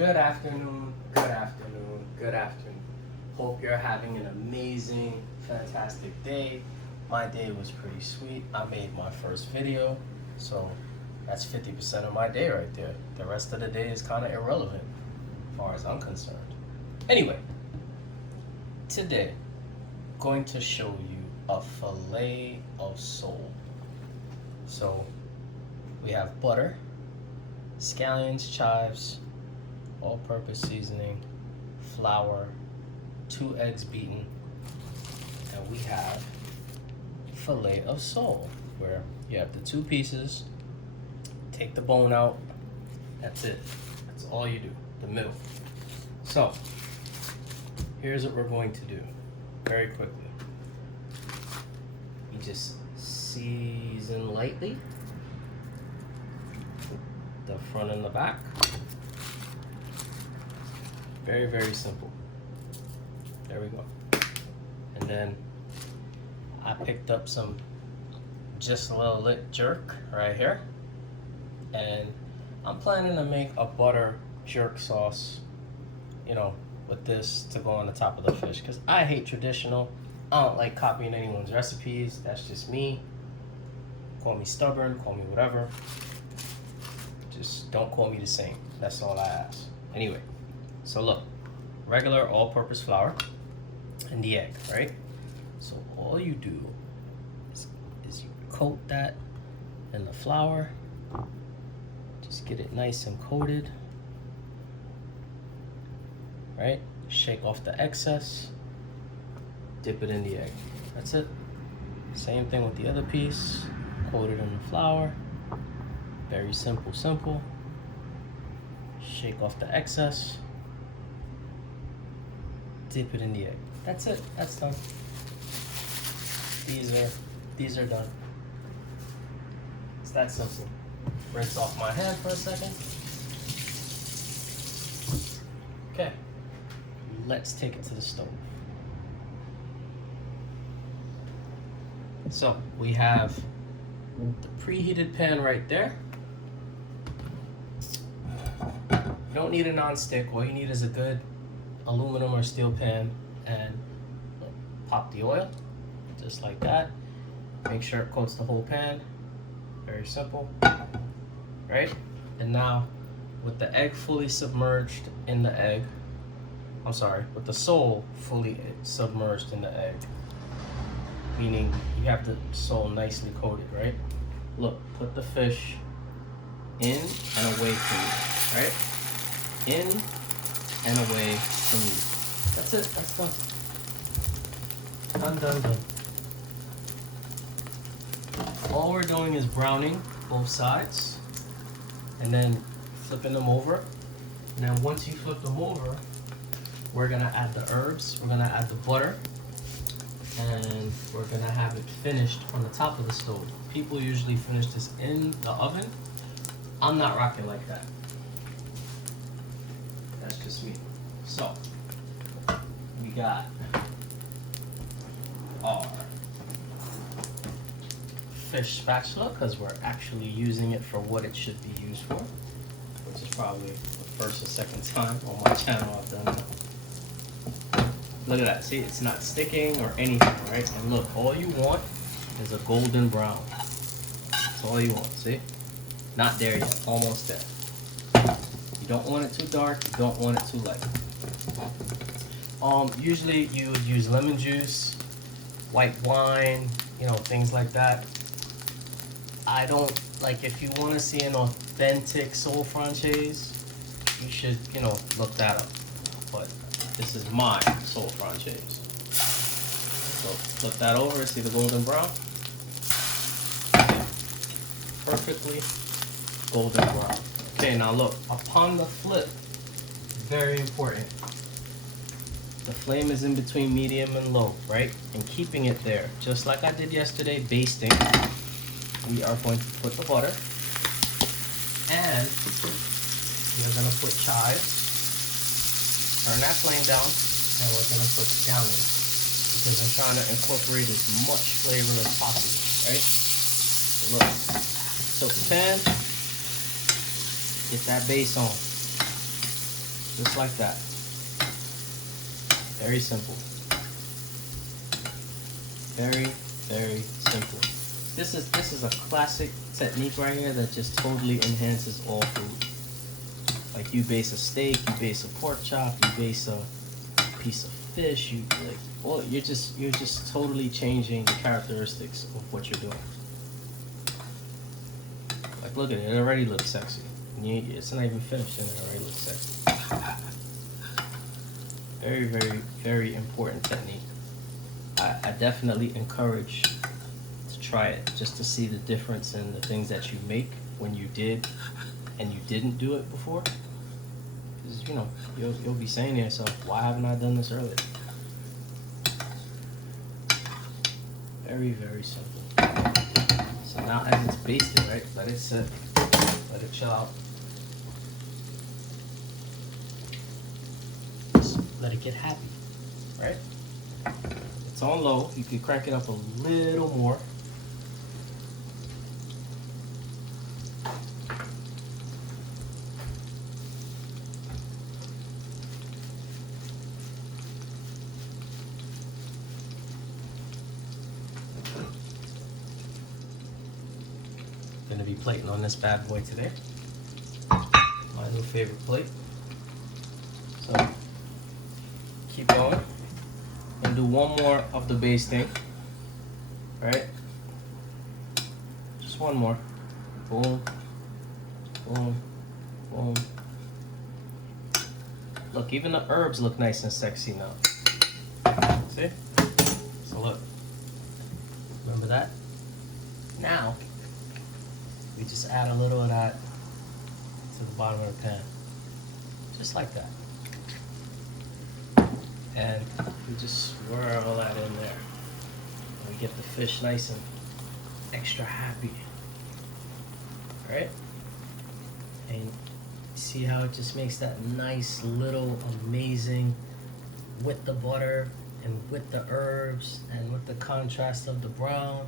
Good afternoon, good afternoon, good afternoon. Hope you're having an amazing, fantastic day. My day was pretty sweet. I made my first video, so that's 50% of my day right there. The rest of the day is kind of irrelevant as far as I'm concerned. Anyway, today, I'm going to show you a fillet of sole. So, we have butter, scallions, chives, all-purpose seasoning, flour, 2 eggs beaten, and we have fillet of sole, where you have the 2 pieces, take the bone out, that's it. That's all you do, the middle. So, here's what we're going to do, very quickly. You just season lightly, the front and the back. Very, very simple. There we go. And then I picked up some just a little lit jerk right here. And I'm planning to make a butter jerk sauce, you know, with this to go on the top of the fish. Because I hate traditional. I don't like copying anyone's recipes. That's just me. Call me stubborn, call me whatever. Just don't call me the same. That's all I ask. Anyway. So look, regular all-purpose flour and the egg, right? So all you do is you coat that in the flour. Just get it nice and coated, right? Shake off the excess, dip it in the egg. That's it. Same thing with the other piece, coat it in the flour. Very simple, simple. Shake off the excess. Dip it in the egg. That's it. That's done. These are done. It's that simple. Rinse off my hand for a second. Okay. Let's take it to the stove. So we have the preheated pan right there. You don't need a non-stick. All you need is a good aluminum or steel pan, and pop the oil just like that. Make sure it coats the whole pan. Very simple, right? And now with the egg fully submerged in the egg, I'm sorry, with the sole fully submerged in the egg, meaning you have the sole nicely coated, right? Look, put the fish in and away from you, right? In and away from you. That's it. That's done. Done. All we're doing is browning both sides and then flipping them over. And then once you flip them over, we're gonna add the herbs, we're gonna add the butter, and we're gonna have it finished on the top of the stove. People usually finish this in the oven. I'm not rocking like that. That's just me. So, we got our fish spatula, because we're actually using it for what it should be used for, which is probably the first or second time on my channel I've done that. Look at that. See, it's not sticking or anything, right? And look, all you want is a golden brown. That's all you want, see? Not there yet, almost there. You don't want it too dark, you don't want it too light. Usually you would use lemon juice, white wine, you know, things like that. I don't, like, if you want to see an authentic sole Francése, you should, you know, look that up. But this is my sole Francése. So flip that over, see the golden brown? Perfectly golden brown. Okay, now look, upon the flip, very important. The flame is in between medium and low, right? And keeping it there, just like I did yesterday, basting. We are going to put the butter, and we're going to put chives. Turn that flame down, and we're going to put scallions, because I'm trying to incorporate as much flavor as possible, right? So look, tilt the pan, get that base on. Just like that. Very simple. Very, very simple. This is a classic technique right here that just totally enhances all food. Like you base a steak, you base a pork chop, you base a piece of fish, you're just totally changing the characteristics of what you're doing. Like look at it, it already looks sexy. It's not even finished and it already looks sexy. Very, very, very important technique. I definitely encourage to try it just to see the difference in the things that you make when you did and you didn't do it before. Because you know, you'll be saying to yourself, why haven't I done this earlier? Very, very simple. So now as it's basted, right, let it sit, let it chill out. Just let it get happy, right? It's on low, you can crank it up a little more. Gonna be plating on this bad boy today. My new favorite plate. So keep going. And do one more of the basting. Right? Just one more. Boom. Boom. Boom. Look, even the herbs look nice and sexy now. See? So look. Remember that? Now we just add a little of that to the bottom of the pan. Just like that. And we just swirl all that in there. And we get the fish nice and extra happy. Right? And see how it just makes that nice little amazing with the butter and with the herbs and with the contrast of the brown.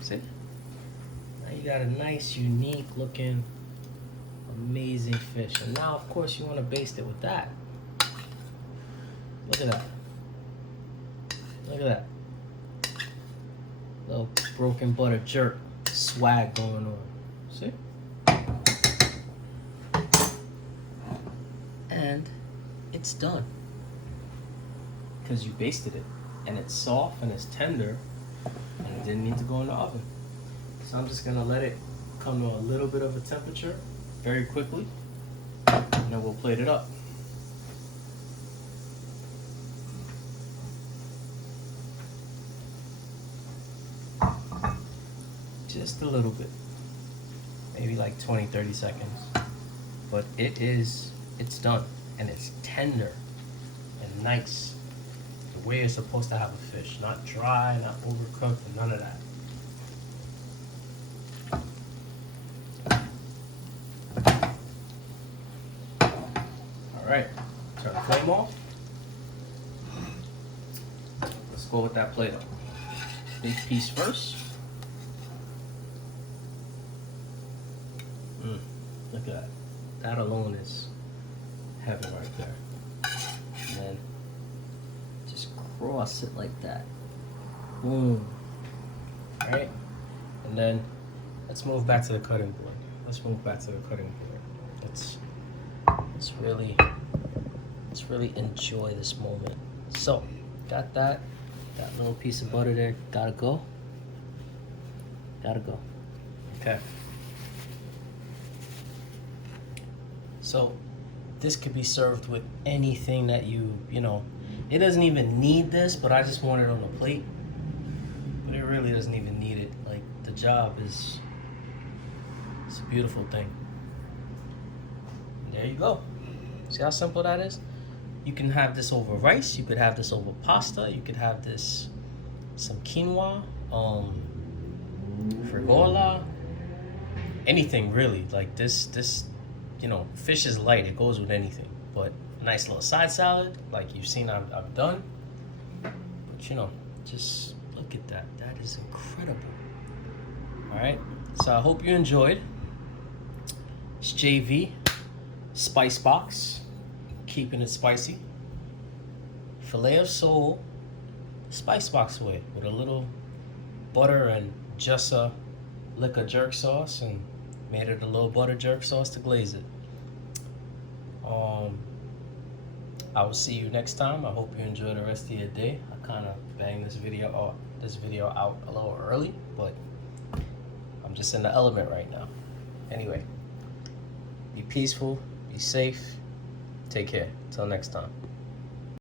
See? Now you got a nice, unique looking, amazing fish. And now, of course, you want to baste it with that. Look at that. Look at that. Little broken butter jerk swag going on. See? And it's done. Because you basted it. And it's soft and it's tender. And it didn't need to go in the oven. So I'm just gonna let it come to a little bit of a temperature very quickly. And then we'll plate it up. Just a little bit. Maybe like 20-30 seconds. But it's done. And it's tender and nice. The way you're supposed to have a fish. Not dry, not overcooked, and none of that. Alright, turn the flame off. Let's go with that plate up. Big piece first. Look at that. That alone is heaven right there. And then just cross it like that. Boom. Alright? And then let's move back to the cutting board. Let's really enjoy this moment. So, got that little piece of butter there, gotta go. Okay. So, this could be served with anything that you know, it doesn't even need this, but I just want it on the plate. But it really doesn't even need it. Like, the job is, it's a beautiful thing. And there you go. See how simple that is? You can have this over rice, you could have this over pasta, you could have this, some quinoa, frigola, anything really. Like this, you know, fish is light, it goes with anything. But nice little side salad, like you've seen I've done. But you know, just look at that. That is incredible. Alright, so I hope you enjoyed. It's JV, Spice Box. keeping it spicy. Filet of sole, spice box way, with a little butter and just a lick of jerk sauce, and made it a little butter jerk sauce to glaze it. I will see you next time. I hope you enjoy the rest of your day. I kind of banged this video out a little early, but I'm just in the element right now. Anyway, be peaceful, be safe, take care. Till next time.